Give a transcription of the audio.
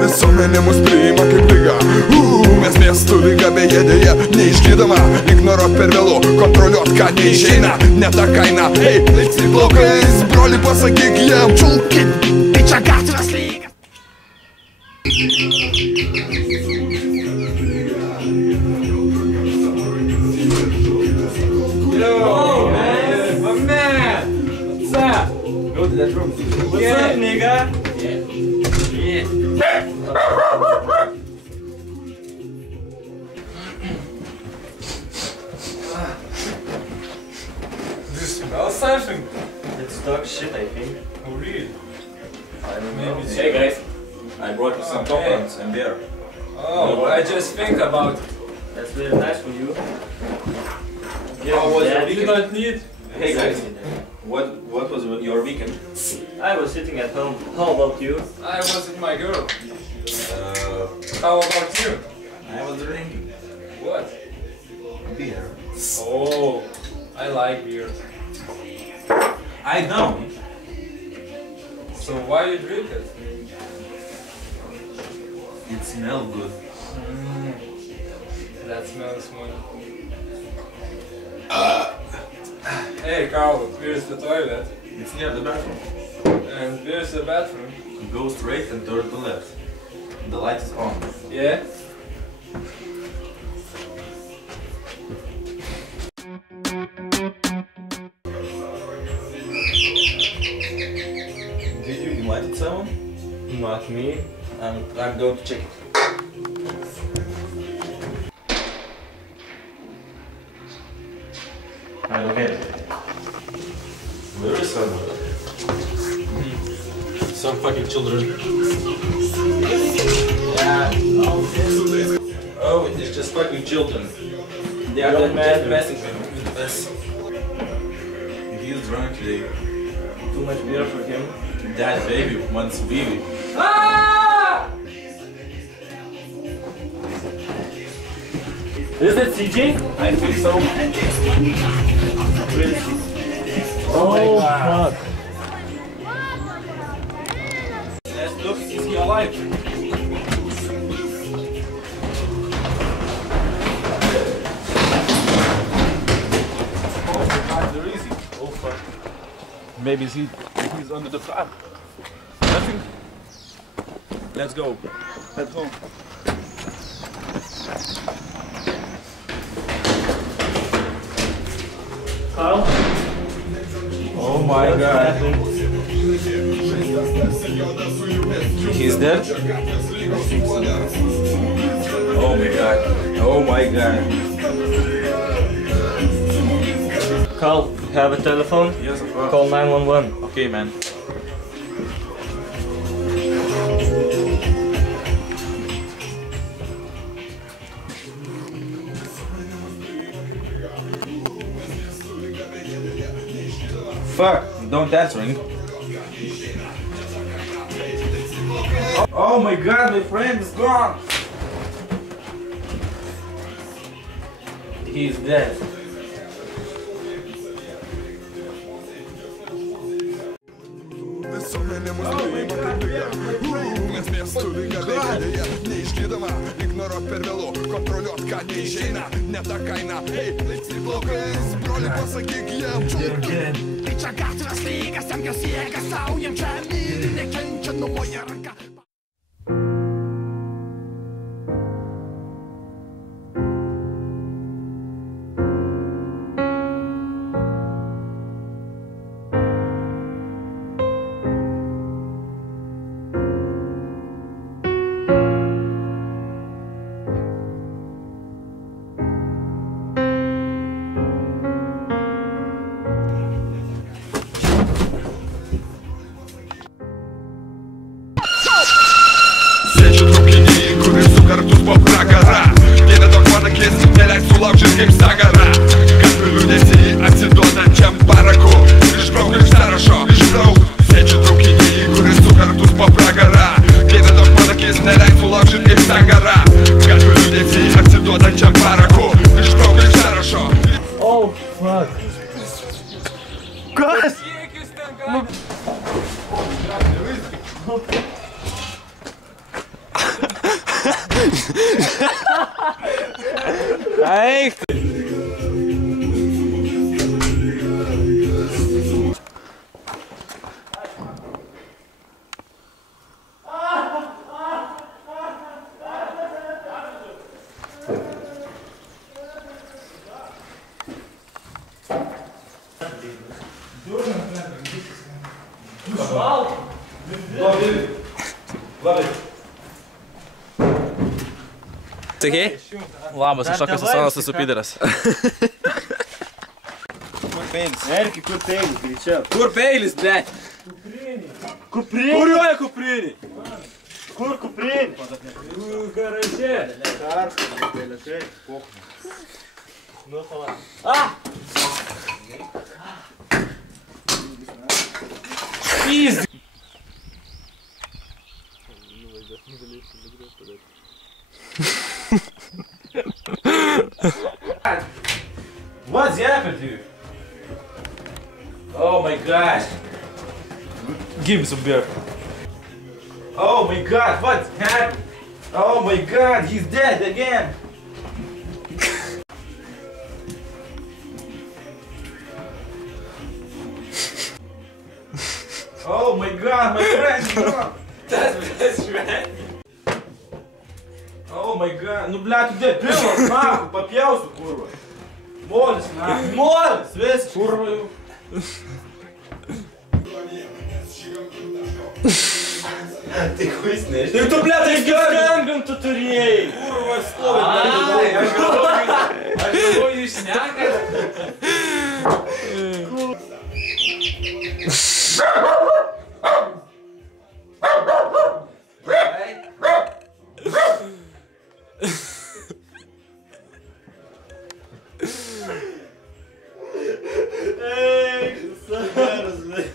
Visuomenė mus priima kaip lyga. Mes miestų lyga beje dėja neišgydama. Ignoruot per vėlu, kontroliuot ką neišeina. Ne ta kaina, hei, laipsniai plaukais. Broli pasakyk jam, čulkit, tai čia gatvės lyga. Yo, man, my man. What's up? Go to that room. What's up, nigga? Yeah. Do you smell something? It's dog shit, I think. Oh, really? I don't know. Maybe. Hey guys, I brought you some popcorns and beer. Oh, I just think about it. That's very nice for you. How was Yeah, your weekend? You don't need. Hey guys, what was your weekend? I was sitting at home. How about you? I was with my girl. How about you? I was drinking What? beer. Oh, I like beer. I don't. So why you drink it? It smells good. That smells money. Hey Carl, where's the toilet? It's near the bathroom. And where's the bathroom? Go straight and turn to left. The light is on. Yeah? Did you invite someone? Not me. I'm going to check it. I don't get it. Where is someone? Some fucking children. Oh, it's just fucking children. They are Young that man. messing with the best. He is drunk today. Too much beer for him. That baby wants baby. Ah! Is it CJ? I think so. Oh my god. Let's look, is he alive? Oh, there is he. Oh fuck. Maybe he's under the fan. Nothing. Let's go. At home. Carl? Oh my god. He's dead? Oh my god. Oh my god. Carl, have a telephone? Yes, of course. Call 911. Okay, man. Fuck, don't answering. Oh my god, my friend is gone! He's dead. Visuomenė mus priima kaip lyga. Mes miestų lyga beje dėja neišgydama. Ignoruot per vėlu, kontroliuot ką neišeina. Ne ta kaina, hei, laipsniai plaukais. Broli pasakyk jam, čulkit, tai čia gatvės lyga. Stengiuos jėgą sau, jam čia myli, nekenčia numoja ranka. Sėdžiu traukinyje, kuris su kartus po pragarą. Dieve daug man akis, neleis sulaužyt kaip sagarą. Gatvių liūdesį atsiduodančiam paraku. Išbrauk iš sąrašo, išbrauk. Sėdžiu traukinyje, kuris su kartus po pragarą. Dieve daug man akis, neleis sulaužyt kaip sagarą. Gatvių liūdesį atsiduodančiam paraku. Išbrauk iš sąrašo. Oh fuck. Kas? Kiek jūs ten galite? Eik! Sakei? Labas, aš šokas esu esu pideras. Kur peilis? Erki, kur peilis, greičiau. Kur peilis, blėt? Kuprinė. Kurioje kuprinė? Kur kuprinė? Garaže. Karšta, peiliukai, pochmė. Nu, pala. Pizd. What's happened to you? Oh my god. Give me some beer. Oh my god, what happened? Oh my god, he's dead again. Oh my god, my friend is gone. That's right. Oh my god, ну бля, tu debilas, nahui, papjausiu, kurva. Molis, nahui. Molis, viskas. Kurva jau. Tai kuis nežinai. Tai tu, bля, tai skambint tu turėjai. Kurva, stovi. Aš galvoju, jūs šnekat. Ei, que sacanagem.